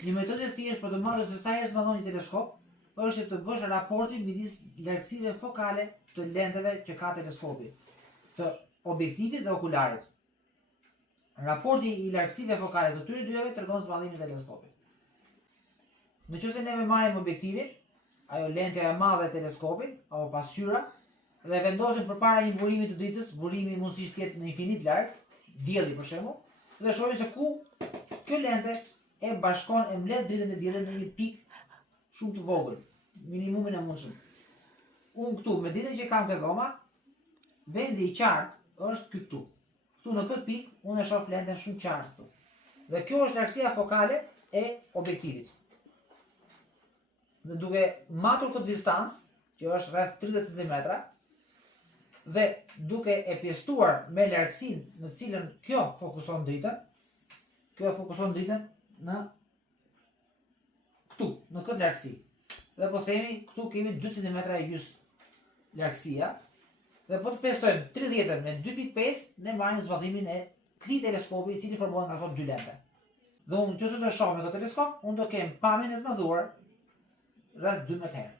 Një metodë e thjeshtë për të marrë se sa herë zballon një teleskop është të bësh raportin midis largësive fokale të lenteve që ka teleskopi, të objektivit dhe okularit. Raporti i largësive fokale të këtyre dyjave tregon zballimin e teleskopit. Nëse ne marrim objektivin, ajo lentja e madhe e teleskopit apo pasqyra dhe vendosim përpara një burimi të dritës, burimi mundësisht të jetë në infinit larg, dielli për shembull, dhe shohim se ku kjo lente e bashkon e mbledh dritën e diellit në një pikë shumë të vogël, minimumin e mundshëm. Unë këtu me ditën që kam këtë dhoma, vendi i qartë është këtu. Këtu në këtë pikë unë e shoh lentën shumë qartë këtu. Dhe kjo është largësia fokale e objektivit. Dhe duke matur këtë distancë, që është rreth 30 cm, dhe duke e pjestuar me largësinë në cilën kjo fokuson dritën në këtu, në këtë largësi. Dhe po themi, këtu kemi 2 cm e gjys largësia, dhe po të pestojmë 30 me 2.5, ne marrim zbatimin e këtij teleskopi i cili formohet nga ato dy lente. Dhe unë nëse do shoh me këtë teleskop, unë do kem pamjen e zbatuar rreth 12 herë.